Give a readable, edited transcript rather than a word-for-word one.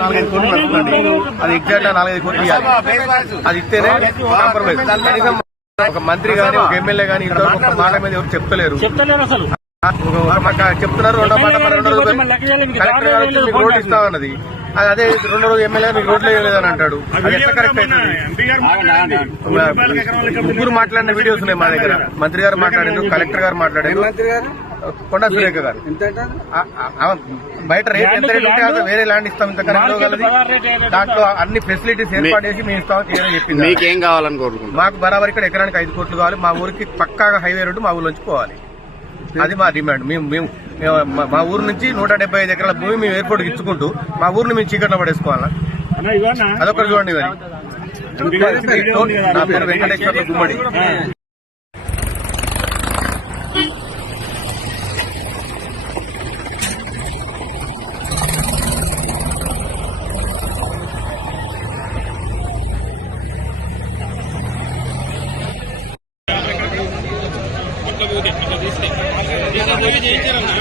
4-5 కోట్లు నడుస్తుంది. అది ఎగ్జాక్ట్ 4-5 కోట్లు ఇవ్వాలి. అది ఇస్తేనే కాంప్రమైజ్. కనీసం ఒక మంత్రి గానీ ఒక ఎమ్మెల్యే గానీ ఇంతవరకు ఒక మాట మీద ఎవరు చెప్తలేరు అసలు. చెప్తున్నారు రెండో రోజు కలెక్టర్ గారు వచ్చి మీకు రోడ్డు ఇస్తామన్నది. అదే రెండో రోజు ఎమ్మెల్యే మీకు రోడ్లు వేయలేదని అంటాడు. అది ఎట్లా కరెక్ట్ అవుతుంది? ముగ్గురు మాట్లాడిన వీడియోస్ ఉన్నాయి మా దగ్గర. మంత్రి గారు మాట్లాడారు, కలెక్టర్ గారు మాట్లాడారు, కొండా సురేఖ గారు. బయట రేట్ ఎంత రేట్ ఉంటే అది వేరే ల్యాండ్ ఇస్తాం ఇంత కరెక్ట్. దాంట్లో అన్ని ఫెసిలిటీస్ ఏర్పాటు చేసి మేము ఇస్తామని చెప్పింది. మీకేం కావాలని కోరుకుంటున్నాం? మాకు బరాబర్ ఇక్కడ ఎకరానికి 5 కోట్లు కావాలి. మా ఊరికి పక్కాగా హైవే రోడ్డు మా ఊర్లోంచి పోవాలి. అది మా డిమాండ్. మేము మా ఊరు నుంచి 175 ఎకరాల భూమి మేము ఎయిర్పోర్ట్ ఇచ్చుకుంటూ మా ఊరిని మేము చీకట్లో పడేసుకోవాలా? అదొకటి చూడండి. నా పేరు వెంకటేశ్వర్ల గుమ్మడి. చేయించారన్నా